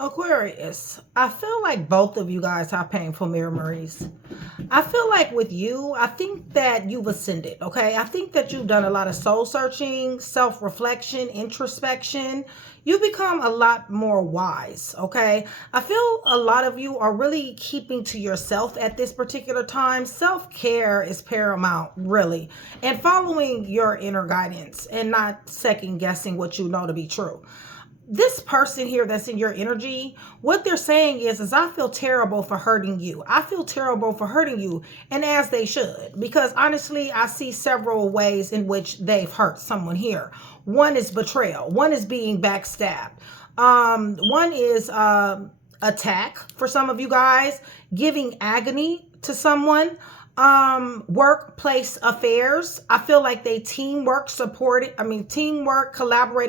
Aquarius, I feel like both of you guys have painful memories. I feel like with you, I think that you've ascended, okay? I think that you've done a lot of soul searching, self reflection, introspection. You become a lot more wise, okay? I feel a lot of you are really keeping to yourself at this particular time. Self care is paramount, really, and following your inner guidance and not second guessing what you know to be true. This person here that's in your energy, what they're saying is I feel terrible for hurting you. I feel terrible for hurting you, and as they should, because honestly, I see several ways in which they've hurt someone here. One is betrayal. One is being backstabbed. One is attack for some of you guys, giving agony to someone. Workplace affairs. I feel like they teamwork, collaborated,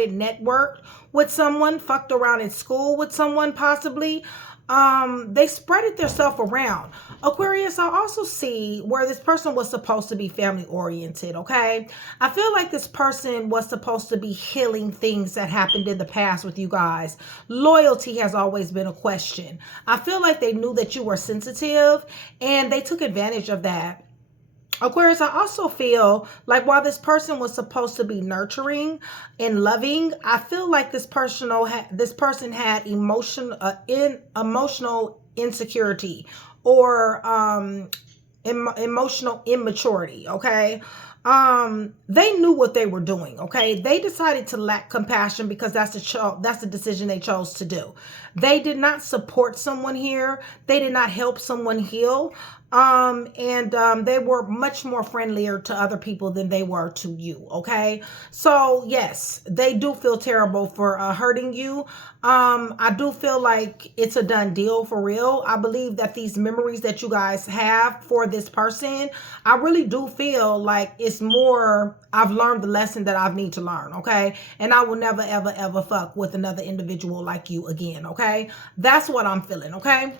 networked with someone, fucked around in school with someone possibly. They spreaded themselves around. Aquarius, I also see where this person was supposed to be family oriented, okay? I feel like this person was supposed to be healing things that happened in the past with you guys. Loyalty has always been a question. I feel like they knew that you were sensitive and they took advantage of that. Aquarius, I also feel like while this person was supposed to be nurturing and loving, I feel like this person had emotional insecurity or emotional immaturity. Okay, they knew what they were doing. Okay, they decided to lack compassion because that's the decision they chose to do. They did not support someone here. They did not help someone heal. They were much more friendlier to other people than they were to you. Okay, so yes, they do feel terrible for hurting you. I do feel like it's a done deal for real. I believe that these memories that you guys have for this person, I really do feel like it's more, I've learned the lesson that I need to learn, okay? And I will never, ever, ever fuck with another individual like you again, okay? That's what I'm feeling, okay?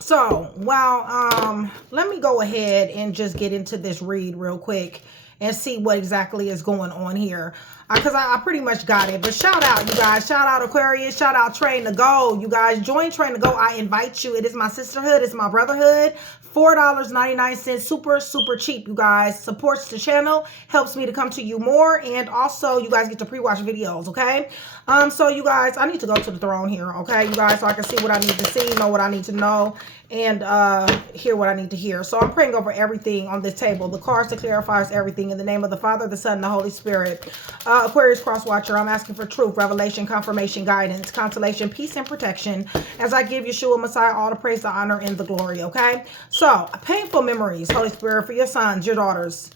So, well, let me go ahead and just get into this read real quick and see what exactly is going on here. Because I pretty much got it. But shout out, you guys. Shout out Aquarius. Shout out Train to Go. You guys, join Train to Go. I invite you. It is my sisterhood. It's my brotherhood. $4.99. Super, super cheap, you guys. Supports the channel. Helps me to come to you more. And also, you guys get to pre-watch videos, okay? So, you guys, I need to go to the throne here, okay? You guys, so I can see what I need to see, know what I need to know, and hear what I need to hear. So, I'm praying over everything on this table. The cards that clarifies everything in the name of the Father, the Son, and the Holy Spirit. Aquarius Cross Watcher, I'm asking for truth, revelation, confirmation, guidance, consolation, peace, and protection as I give Yeshua Messiah all the praise, the honor, and the glory, okay? So, painful memories, Holy Spirit, for your sons, your daughters.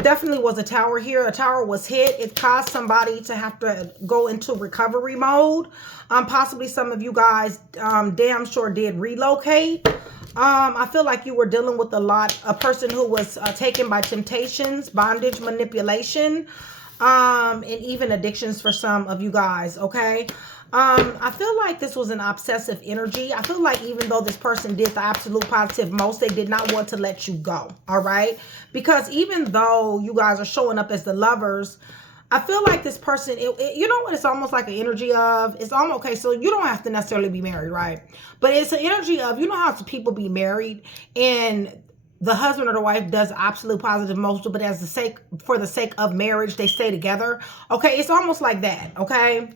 Definitely was a tower here. A tower was hit. It caused somebody to have to go into recovery mode. Possibly some of you guys damn sure did relocate. I feel like you were dealing with a person who was taken by temptations, bondage, manipulation, and even addictions for some of you guys, okay? I feel like this was an obsessive energy. I feel like even though this person did the absolute positive most, they did not want to let you go, all right? Because even though you guys are showing up as the lovers, I feel like this person, you know what it's almost like an energy of? It's almost, okay, so you don't have to necessarily be married, right? But it's an energy of, you know how people be married and the husband or the wife does absolute positive most, but for the sake of marriage, they stay together. Okay, it's almost like that, okay?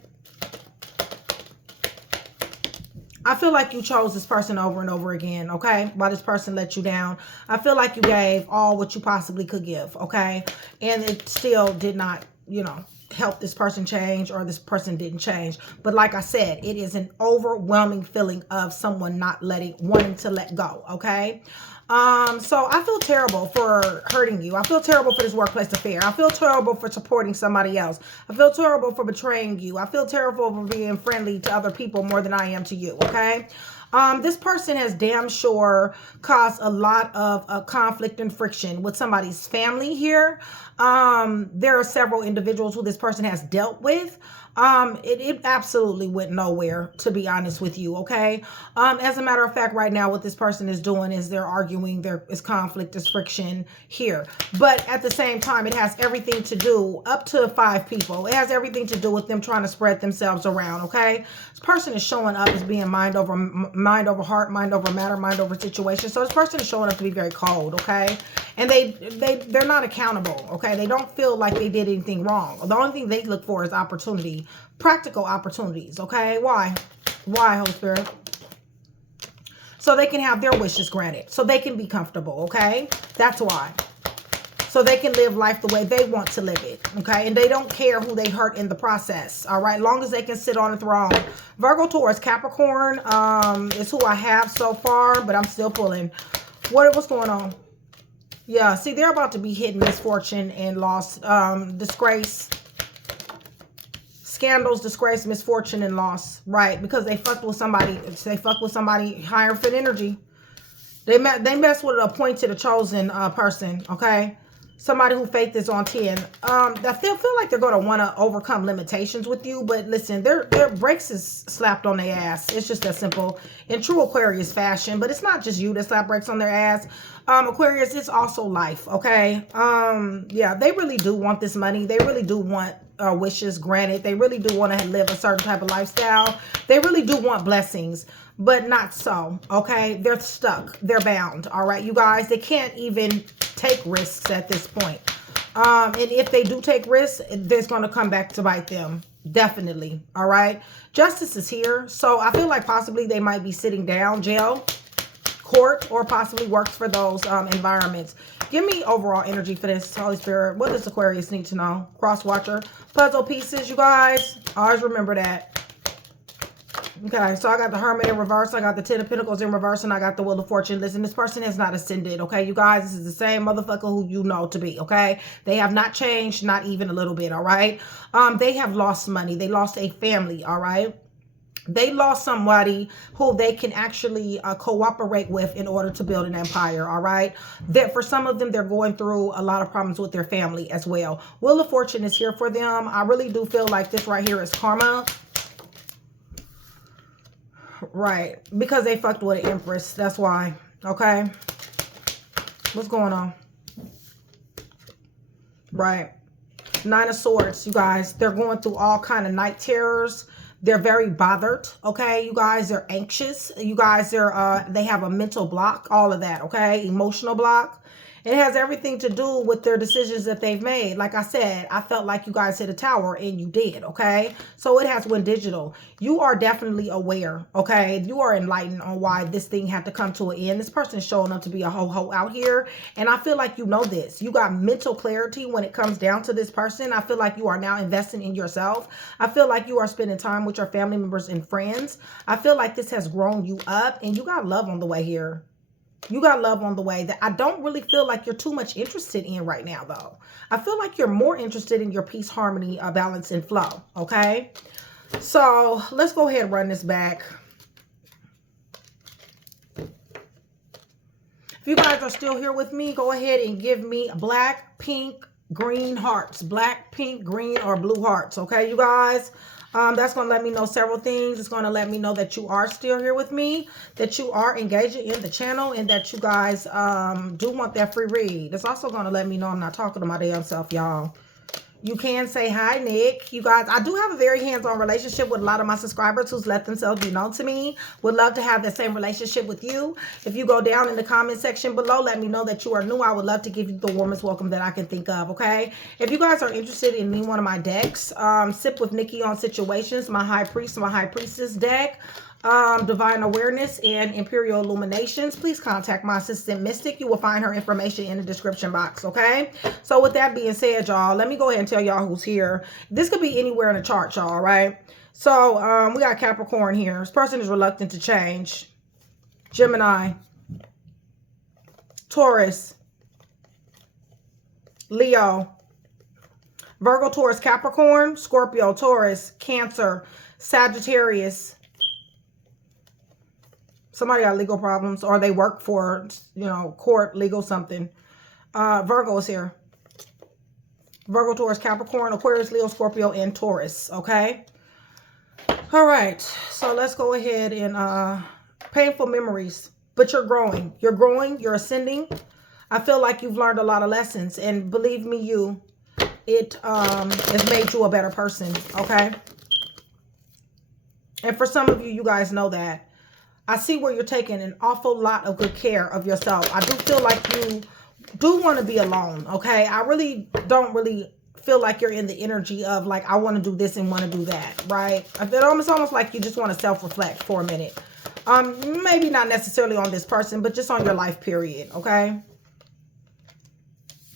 I feel like you chose this person over and over again, okay? While this person let you down. I feel like you gave all what you possibly could give, okay? And it still did not, you know, help this person change, or this person didn't change. But like I said, it is an overwhelming feeling of someone wanting to let go, okay? So I feel terrible for hurting you. I feel terrible for this workplace affair. I feel terrible for supporting somebody else. I feel terrible for betraying you. I feel terrible for being friendly to other people more than I am to you, okay? This person has damn sure caused a lot of conflict and friction with somebody's family here. There are several individuals who this person has dealt with. It absolutely went nowhere, to be honest with you, okay? As a matter of fact, right now, what this person is doing is they're arguing, there is conflict, there's friction here. But at the same time, it has everything to do, up to 5 people, it has everything to do with them trying to spread themselves around, okay? This person is showing up as being mind over heart, mind over matter, mind over situation. So this person is showing up to be very cold, okay? And they're not accountable, okay? They don't feel like they did anything wrong. The only thing they look for is opportunity, practical opportunities, okay? Why, Holy Spirit? So they can have their wishes granted, so they can be comfortable, okay? That's why. So they can live life the way they want to live it, okay? And they don't care who they hurt in the process, all right? Long as they can sit on the throne. Virgo, Taurus, Capricorn is who I have so far, but I'm still pulling. What's going on? Yeah, see, they're about to be hitting misfortune and loss, disgrace, scandals, disgrace, misfortune, and loss, right? Because they fucked with somebody. They fucked with somebody higher fit energy. They mess with an appointed, a chosen person, okay? Somebody who faith is on 10. I feel like they're going to want to overcome limitations with you, but listen, their brakes is slapped on their ass. It's just that simple. In true Aquarius fashion, but it's not just you that slap brakes on their ass. Aquarius, it's also life, okay? Yeah, they really do want this money. They really do want wishes granted. They really do want to live a certain type of lifestyle. They really do want blessings, but not so, okay? They're stuck. They're bound, all right, you guys? They can't even take risks at this point. And if they do take risks, there's going to come back to bite them. Definitely, all right? Justice is here, so I feel like possibly they might be sitting down, jail, court, or possibly works for those environments. Give me overall energy for this, Holy Spirit. What does Aquarius need to know? Cross watcher. Puzzle pieces, you guys. Always remember that. Okay, so I got the Hermit in reverse. I got the Ten of Pentacles in reverse. And I got the Wheel of Fortune. Listen, this person has not ascended, okay? You guys, this is the same motherfucker who you know to be, okay? They have not changed, not even a little bit, all right? They have lost money. They lost a family, all right? They lost somebody who they can actually cooperate with in order to build an empire, all right? That for some of them, they're going through a lot of problems with their family as well. Wheel of Fortune is here for them. I really do feel like this right here is karma. Right, because they fucked with an Empress. That's why, okay? What's going on? Right. Nine of Swords, you guys. They're going through all kind of night terrors. They're very bothered, okay? You guys are anxious. You guys are, they have a mental block, all of that, okay? Emotional block. It has everything to do with their decisions that they've made. Like I said, I felt like you guys hit a tower and you did, okay? So it has went digital. You are definitely aware, okay? You are enlightened on why this thing had to come to an end. This person is showing up to be a ho-ho out here. And I feel like you know this. You got mental clarity when it comes down to this person. I feel like you are now investing in yourself. I feel like you are spending time with your family members and friends. I feel like this has grown you up and you got love on the way here. You got love on the way that I don't really feel like you're too much interested in right now, though. I feel like you're more interested in your peace, harmony, balance, and flow, okay? So let's go ahead and run this back. If you guys are still here with me, go ahead and give me black, pink, green hearts. Black, pink, green, or blue hearts, okay, you guys? That's going to let me know several things. It's going to let me know that you are still here with me, that you are engaging in the channel, and that you guys do want that free read. It's also going to let me know I'm not talking to my damn self, y'all. You can say hi, Nick. You guys, I do have a very hands-on relationship with a lot of my subscribers who's let themselves be known to me. Would love to have that same relationship with you. If you go down in the comment section below, let me know that you are new. I would love to give you the warmest welcome that I can think of, okay? If you guys are interested in any one of my decks, Sip with Nikki on Situations, my High Priest, my High Priestess deck, Divine Awareness, and Imperial Illuminations, please contact my assistant Mystic. You will find her information in the description box, okay? So with that being said, y'all, let me go ahead and tell y'all who's here. This could be anywhere in the chart, y'all, right? So we got Capricorn here. This person is reluctant to change. Gemini, Taurus, Leo, Virgo, Taurus, Capricorn, Scorpio, Taurus, Cancer, Sagittarius. Somebody got legal problems, or they work for, you know, court, legal something. Virgo is here. Virgo, Taurus, Capricorn, Aquarius, Leo, Scorpio, and Taurus. Okay. All right. So let's go ahead and painful memories. But you're growing. You're growing. You're ascending. I feel like you've learned a lot of lessons. And believe me, it has made you a better person. Okay. And for some of you, you guys know that. I see where you're taking an awful lot of good care of yourself. I do feel like you do want to be alone, okay? I really don't feel like you're in the energy of like, I want to do this and want to do that, right? It's almost like you just want to self-reflect for a minute. Maybe not necessarily on this person, but just on your life period, okay?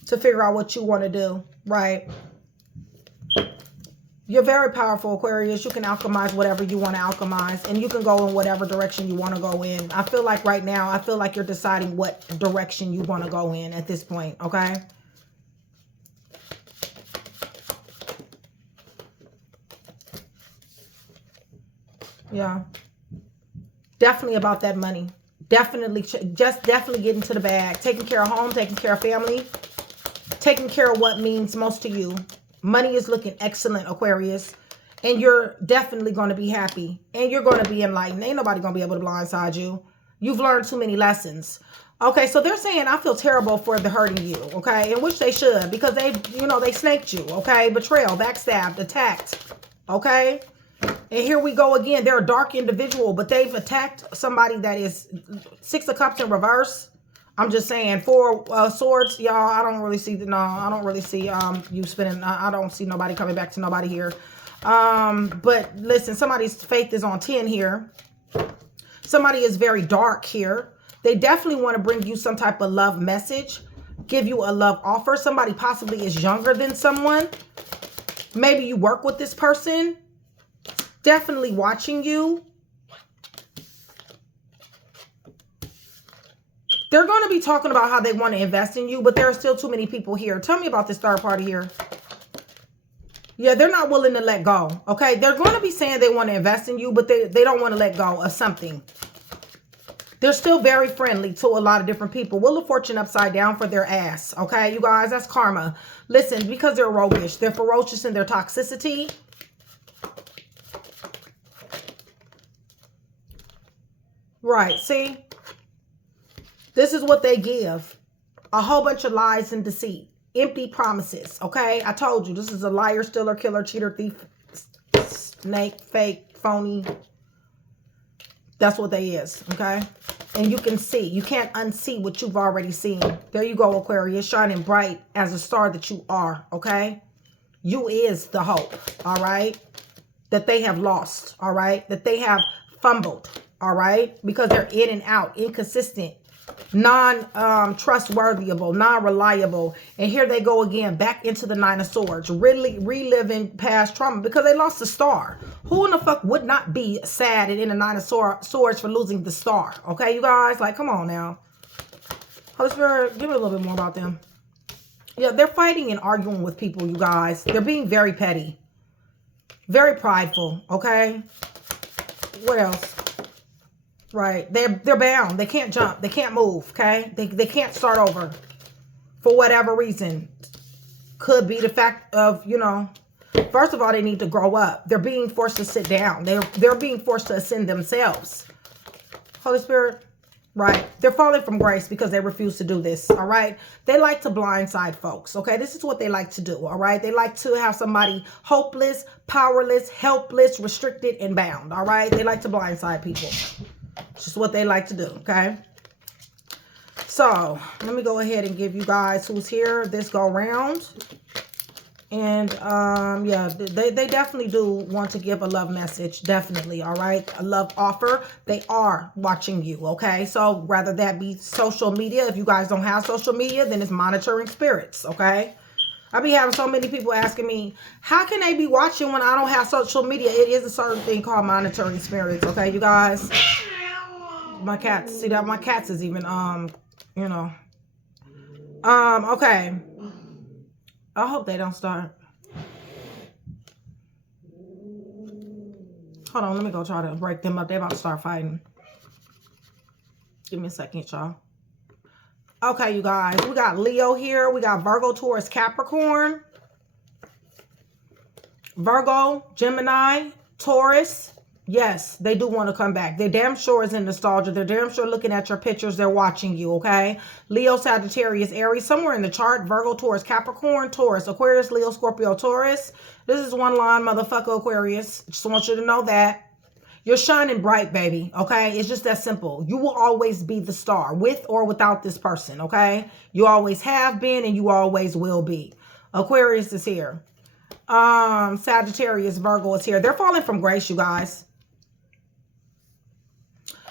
To figure out what you want to do, right? You're very powerful, Aquarius. You can alchemize whatever you want to alchemize, and you can go in whatever direction you want to go in. I feel like right now, I feel like you're deciding what direction you want to go in at this point, okay? Yeah. Definitely about that money. Definitely, definitely getting to the bag. Taking care of home, taking care of family. Taking care of what means most to you. Money is looking excellent, Aquarius. And you're definitely going to be happy. And you're going to be enlightened. Ain't nobody going to be able to blindside you. You've learned too many lessons. Okay, so they're saying, I feel terrible for the hurting you, okay? In which they should, because they, they snaked you, okay? Betrayal, backstabbed, attacked, okay? And here we go again. They're a dark individual, but they've attacked somebody that is 6 of Cups in reverse. I'm just saying, 4 swords, y'all. I don't really see I don't really see you spinning. I don't see nobody coming back to nobody here. But listen, somebody's faith is on 10 here. Somebody is very dark here. They definitely want to bring you some type of love message, give you a love offer. Somebody possibly is younger than someone. Maybe you work with this person. Definitely watching you. They're going to be talking about how they want to invest in you, but there are still too many people here. Tell me about this third party here. Yeah, they're not willing to let go. Okay, they're going to be saying they want to invest in you, but they don't want to let go of something. They're still very friendly to a lot of different people. Wheel of Fortune upside down for their ass. Okay, you guys, that's karma. Listen, because they're roguish, they're ferocious in their toxicity. Right, see? This is what they give. A whole bunch of lies and deceit. Empty promises, okay? I told you, this is a liar, stealer, killer, cheater, thief, snake, fake, phony. That's what they is, okay? And you can see. You can't unsee what you've already seen. There you go, Aquarius, shining bright as a star that you are, okay? You is the hope, all right? That they have lost, all right? That they have fumbled, all right? Because they're in and out, inconsistent, non-trustworthyable, non-reliable. And here they go again, back into the 9 of Swords, really reliving past trauma because they lost the star. Who in the fuck would not be sad and in the 9 of Swords for losing the star? Okay, you guys? Like, come on now. Holy Spirit, give me a little bit more about them. Yeah, they're fighting and arguing with people, you guys. They're being very petty. Very prideful, okay? What else? Right. They're bound. They can't jump. They can't move, okay? They can't start over for whatever reason. Could be the fact of, first of all, they need to grow up. They're being forced to sit down. They're being forced to ascend themselves. Holy Spirit. Right. They're falling from grace because they refuse to do this, all right? They like to blindside folks, okay? This is what they like to do, all right? They like to have somebody hopeless, powerless, helpless, restricted, and bound, all right? They like to blindside people. It's just what they like to do, okay? So, let me go ahead and give you guys who's here this go round. And, yeah, they definitely do want to give a love message, definitely, all right? A love offer. They are watching you, okay? So, rather that be social media. If you guys don't have social media, then it's monitoring spirits, okay? I be having so many people asking me, how can they be watching when I don't have social media? It is a certain thing called monitoring spirits, okay, you guys? My cats, see that? My cats is even, okay. I hope they don't start. Hold on, let me go try to break them up. They're about to start fighting. Give me a second, y'all. Okay, you guys. We got Leo here. We got Virgo, Taurus, Capricorn. Virgo, Gemini, Taurus. Yes, they do want to come back. They damn sure is in nostalgia. They're damn sure looking at your pictures. They're watching you, okay? Leo, Sagittarius, Aries, somewhere in the chart. Virgo, Taurus, Capricorn, Taurus, Aquarius, Leo, Scorpio, Taurus. This is one line, motherfucker, Aquarius. Just want you to know that. You're shining bright, baby, okay? It's just that simple. You will always be the star, with or without this person, okay? You always have been and you always will be. Aquarius is here. Sagittarius, Virgo is here. They're falling from grace, you guys.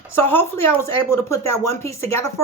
So hopefully I was able to put that one piece together for you.